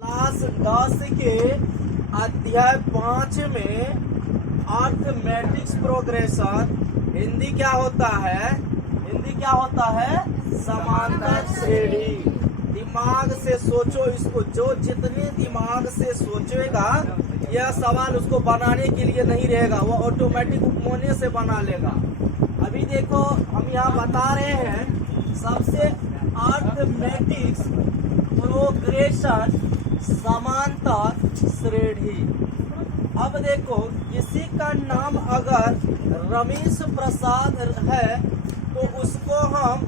Class 10 के अध्याय 5 में अर्थमेटिक्स प्रोग्रेशन हिंदी क्या होता है? समांतर श्रेणी। दिमाग से सोचो इसको, जो जितने दिमाग से सोचेगा यह सवाल उसको बनाने के लिए नहीं रहेगा, वो ऑटोमेटिक उपमोने से बना लेगा। अभी देखो हम यहाँ बता रहे हैं सबसे अर्थमेटिक्स प्रोग्रेशन समांतर श्रेणी। अब देखो किसी का नाम अगर रमेश प्रसाद है तो उसको हम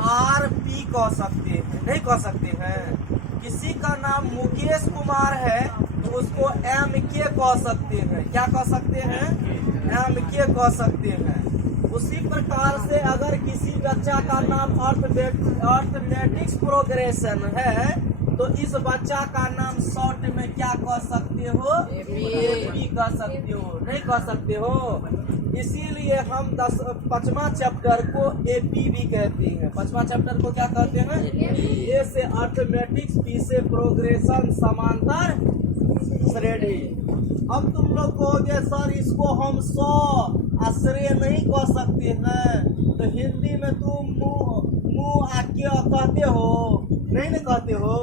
आरपी कह सकते हैं, नहीं कह सकते हैं। किसी का नाम मुकेश कुमार है तो उसको एम के कह सकते हैं। क्या कह सकते हैं? एम के कह सकते हैं। उसी प्रकार से अगर किसी बच्चा का नाम अर्थमेटिक्स प्रोग्रेशन है तो इस बच्चा का नाम शॉर्ट में क्या कह सकते हो? एपी कह सकते हो, नहीं कह सकते हो। इसीलिए हम 5वां चैप्टर को एपी भी कहते हैं। 5वां चैप्टर को क्या कहते हैं? ए से अर्थमेटिक्स, बी से प्रोग्रेशन समांतर श्रेणी। अब तुम लोग कहोगे सर इसको हम 100 आश्रय नहीं कह सकते हैं, तो हिंदी में तुम मुँह आके कहते हो, नहीं कहते हो,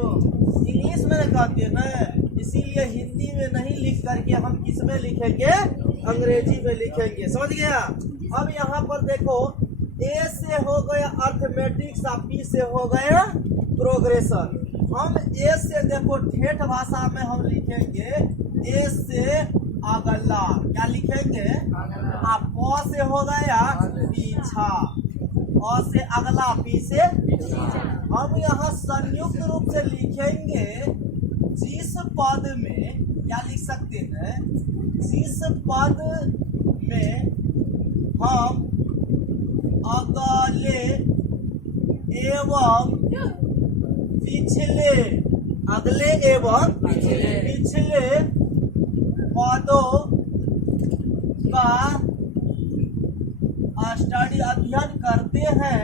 इंग्लिश में कहते हैं। इसीलिए हिंदी में नहीं लिख करके हम किस में लिखेंगे? अंग्रेजी में लिखेंगे। समझ गया? अब यहाँ पर देखो ए से हो गया अर्थमेटिक्स और बी से हो गया प्रोग्रेशन। हम ए से देखो ठेठ भाषा में हम लिखेंगे ए से अगला। क्या लिखेंगे? प से हो गया पीछा, अ से अगला, पी से हम यहाँ संयुक्त रूप से लिखेंगे जिस पद में, क्या लिख सकते हैं? जिस पद में हम अगले एवं पिछले, अगले एवं पिछले पदों का स्टडी अध्ययन करते हैं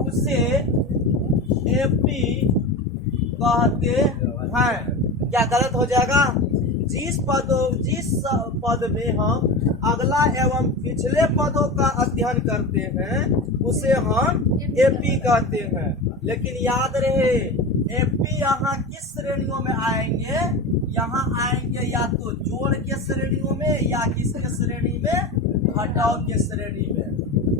उसे एपी कहते हैं। क्या गलत हो जाएगा? जिस पद में हम अगला एवं पिछले पदों का अध्ययन करते हैं उसे हम एपी कहते हैं। लेकिन याद रहे एपी यहाँ किस श्रेणियों में आएंगे? यहाँ आएंगे या तो जोड़ के श्रेणियों में या किसके श्रेणी में? घटाव के श्रेणी में।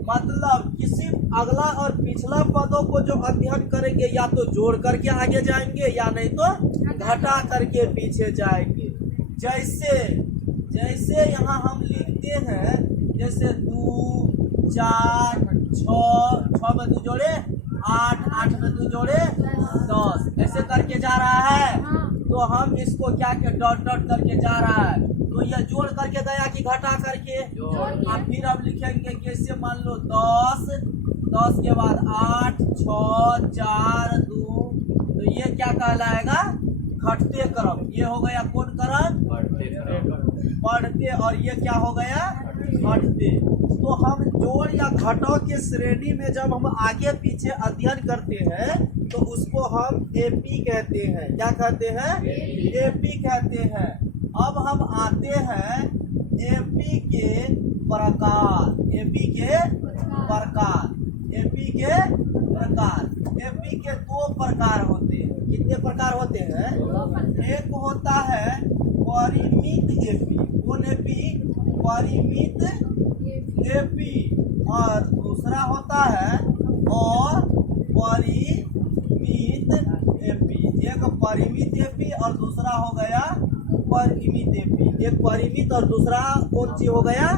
मतलब किसी अगला और पिछला पदों को जो अध्ययन करेंगे या तो जोड़ करके आगे जाएंगे या नहीं तो घटा करके पीछे जाएंगे। जैसे यहाँ हम लिखते हैं, जैसे 2, 4, 6 में 2 जोड़े 8, 8 में 2 जोड़े 10, ऐसे करके जा रहा है। तो हम इसको क्या के डॉट डॉट करके जा रहा है, तो यह जोड़ करके गया कि घटा करके? और फिर हम लिखेंगे कैसे? मान लो 10 के बाद 8, 6, 4, 2, तो ये क्या कहलाएगा? घटते क्रम। ये हो गया कौन क्रम? बढ़ते। और ये क्या हो गया? घटते। तो हम जोड़ या घटाव के श्रेणी में जब हम आगे पीछे अध्ययन करते हैं तो उसको हम एपी कहते हैं। क्या कहते हैं? एपी कहते हैं। अब हम आते हैं एपी के प्रकार। एपी के दो प्रकार होते हैं। कितने प्रकार होते हैं? एक होता है परिमित एपी। कौन एपी? परिमित एपी। और दूसरा होता है अपरिमित एपी। एक परिमित एपी और दूसरा हो गया परिमित एपी। एक परिमित और दूसरा कौन सी हो गया?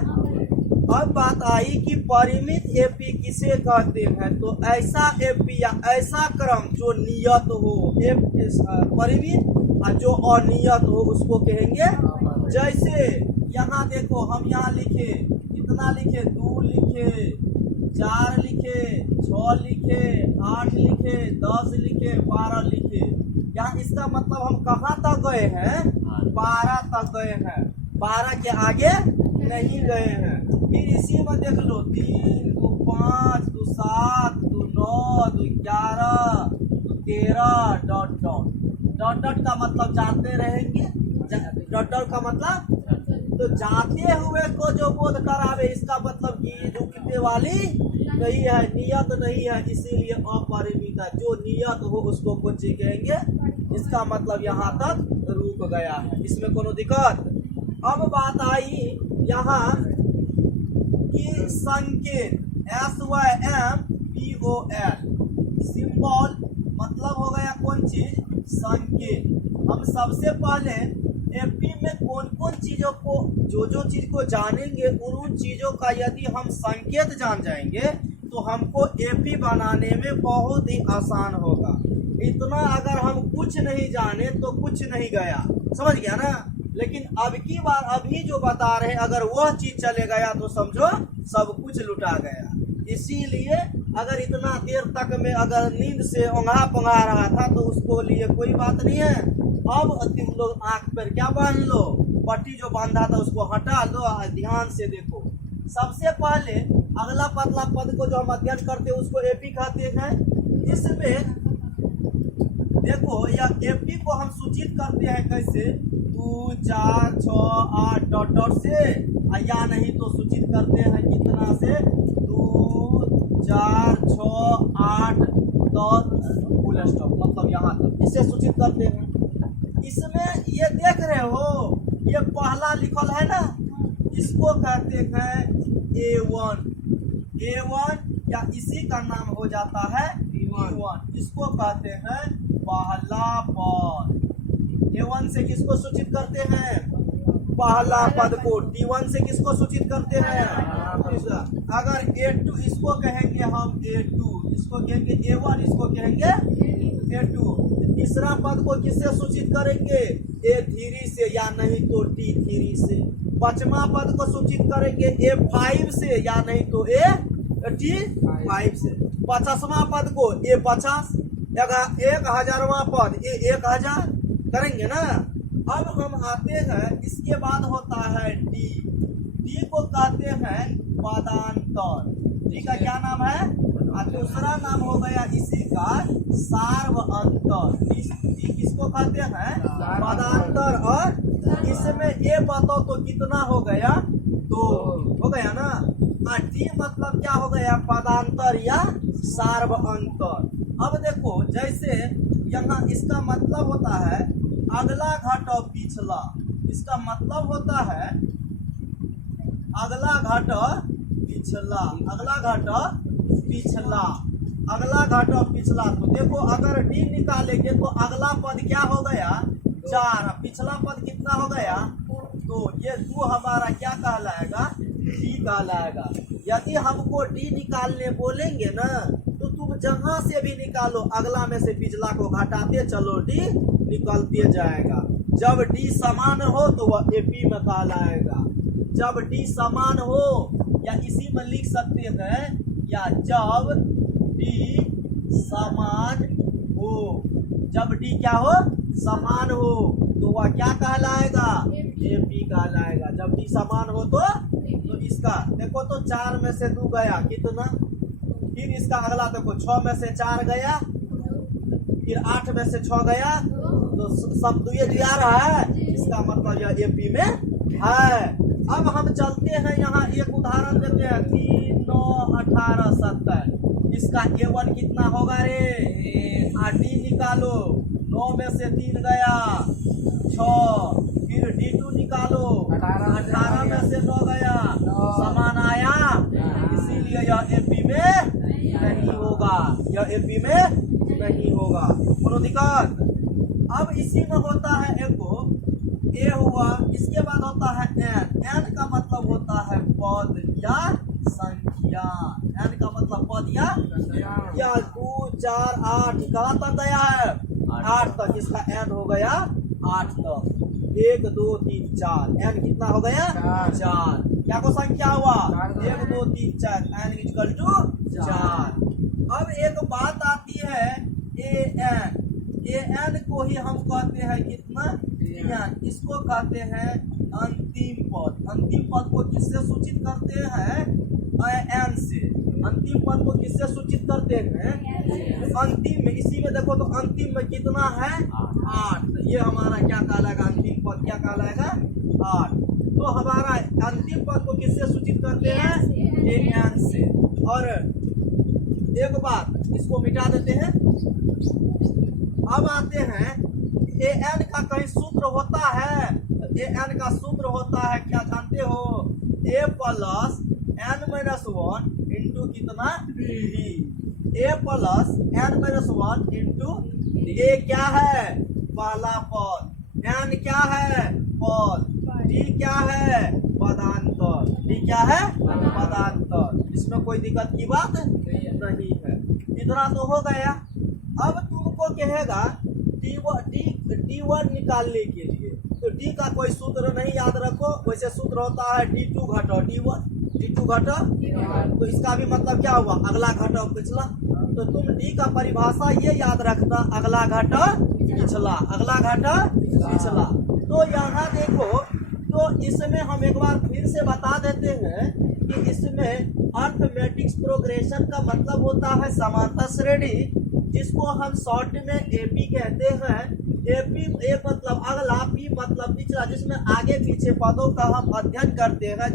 अब बात आई कि परिमित एपी किसे कहते हैं? तो ऐसा एपी या ऐसा क्रम जो नियत हो, परिमित, और जो अनियत हो उसको कहेंगे। जैसे यहाँ देखो हम यहाँ लिखे, कितना लिखे? 2 लिखे, 4 लिखे, 6 लिखे, 8 लिखे, 10 लिखे, 12 लिखे। यहाँ इसका मतलब हम कहाँ तक गए हैं? 12 तक गए हैं, 12 के आगे नहीं गए हैं। फिर इसी में देख लो 3, 2, 5, 2, 7, 2, 9, 2, 11, 13 डॉट डॉट। डॉट डॉट का मतलब जाते रहेंगे, डॉट डॉट का मतलब तो जाते हुए को जो बोध करावे, इसका मतलब कि रुकने वाली नहीं है, नियत नहीं है, इसीलिए अपरिमित है। जो नियत हो उसको कौन चीज कहेंगे, इसका मतलब यहाँ तक रुक गया है, इसमें कोनो दिक्कत। अब बात आई यहाँ कि संकेत SYMBOL सिंबल मतलब हो गया कौन चीज, संकेत। हम सबसे पहले एपी में कौन कौन चीजों को, जो चीज को जानेंगे उन चीजों का यदि हम संकेत जान जाएंगे तो हमको एपी बनाने में बहुत ही आसान होगा। इतना अगर हम कुछ नहीं जाने तो कुछ नहीं गया, समझ गया ना। लेकिन अब की बार अभी जो बता रहे अगर वह चीज चले गया तो समझो सब कुछ लुटा गया। इसीलिए अगर इतना देर तक में अगर नींद से ओंघा पोंघा रहा था तो उसको लिए कोई बात नहीं है। अब तुम लोग आंख पर क्या बांध लो, पट्टी जो बांधा था उसको हटा लो और ध्यान से देखो। सबसे पहले अगला पतला पद को जो हम अध्ययन करते हैं उसको एपी कहते हैं। इसमें देखो या एपी को हम सूचित करते हैं कैसे, 2 4 6 8 डॉट डॉट से, या नहीं तो सूचित करते हैं कितना से, 2 4 6 8 डॉट फुल स्टॉप, मतलब यहाँ तक इससे सूचित करते हैं। इसमें ये देख रहे हो ये पहला लिखल है ना, इसको कहते हैं A1 या इसी का नाम हो जाता है D1। इसको कहते हैं पहला पद। A1 से किसको सूचित करते हैं, पहला पद को। D1 से किसको सूचित करते हैं, अगर A2 इसको कहेंगे हम A2, इसको कहेंगे A1, इसको कहेंगे A2। तीसरा पद को किससे सूचित करेंगे, A3 से या नहीं तो D3 से। पांचवा पद को सूचित करेंगे A5 से या नहीं तो D5 से। 50वां पद को A50, 1000वां पद A1000 करेंगे ना। अब हम आते हैं, इसके बाद होता है डी को कहते हैं पदांतर। डी का क्या नाम है, और दूसरा नाम हो गया इसी का सार्वअंतर। डी किसको कहते हैं, पदांतर। और इसमें ए बताओ तो कितना हो गया, 2 हो गया ना। और डी मतलब क्या हो गया, पदांतर या सार्वअंतर। अब देखो जैसे यहाँ इसका मतलब होता है अगला घटो पिछला, इसका मतलब होता है अगला घटो पिछला, अगला घटो पिछला, अगला घटो पिछला। तो देखो अगर डी निकालेंगे तो अगला पद क्या हो गया, 4, पिछला पद कितना हो गया, 2। ये 2 हमारा क्या कहलाएगा, डी कहलाएगा। यदि हमको डी निकालने बोलेंगे ना तो तुम जहां से भी निकालो, अगला में से पिछला को घटाते चलो, डी निकलते जाएगा। जब डी समान हो तो वह एपी में कहलाएगा। जब डी समान हो, या इसी में लिख सकते हैं, या जब डी समान हो, जब डी क्या हो, समान हो तो वह क्या कहलाएगा, एपी कहलाएगा। जब डी समान हो तो इसका देखो तो 4 में से 2 गया कितना, फिर इसका अगला देखो 6 में से 4 गया, फिर 8 में से 6 गया, तो सब 2 दिया रहा है, इसका मतलब यह एपी में है। अब हम चलते हैं यहाँ एक उदाहरण देते हैं, 3 9 18 70। इसका A1 कितना होगा रे, डी निकालो, 9 में से 3 गया 6, फिर D2 निकालो, 18 में से 9 गया, समान आया, इसीलिए यह एपी में नहीं होगा, यह एपी में नहीं होगा। कोनो दिक्कत। अब इसी में होता है एको, ए हुआ, इसके बाद होता है एन का मतलब होता है पद या संख्या। एन का मतलब पद या 2 4 8 कहाँ तक गया है, 8 तक। इसका एन हो गया 8 तक, 1 2 3 4, एन कितना हो गया, 4। क्या को संख्या हुआ, 1 2 3 4, एन इक्वल टू 4। अब एक बात आती है एन को ही हम कहते हैं कितना, इसको कहते हैं अंतिम पद। अंतिम पद को किससे सूचित करते हैं, एन से। अंतिम पद को किससे सूचित करते हैं? अंतिम में, इसी में देखो तो अंतिम में कितना है? 8। ये हमारा क्या कहलाएगा? अंतिम पद क्या कहलाएगा? 8। तो हमारा अंतिम पद को किससे सूचित करते हैं? an से। और एक बात, इसको मिटा देते हैं। अब आते हैं an का कहीं सूत्र होता है? an का सूत्र होता है क्या जानते हो? a plus n minus 1 into कितना? d। a plus n minus 1 into a क्या है? पहला पद। n क्या है? पद। d क्या है? पदांतर। d क्या है? पदांतर। इसमें कोई दिक्कत की बात नहीं है। इतना तो हो गया। अब तुमको कहेगा D1 निकालने के लिए, तो D का कोई सूत्र नहीं याद रखो। वैसे सूत्र होता है D2 घटाओ D1, D2 घटाओ। तो इसका भी मतलब क्या हुआ? अगला घटाओ पिछला। तो तुम D का परिभाषा ये याद रखना, अगला घटाओ पिछला, अगला घटाओ पिछला। तो यहाँ देखो, तो इसमें हम एक बार फिर से बता देते हैं कि इसमें अर्थमेटिक्स प्रोग्रेशन का मतलब होता है समांतर श्रेणी, जिसको हम शॉर्ट में एपी कहते हैं। एपी ए मतलब अगला, पी मतलब पिछला, जिसमें आगे पीछे पदों का हम अध्ययन करते हैं।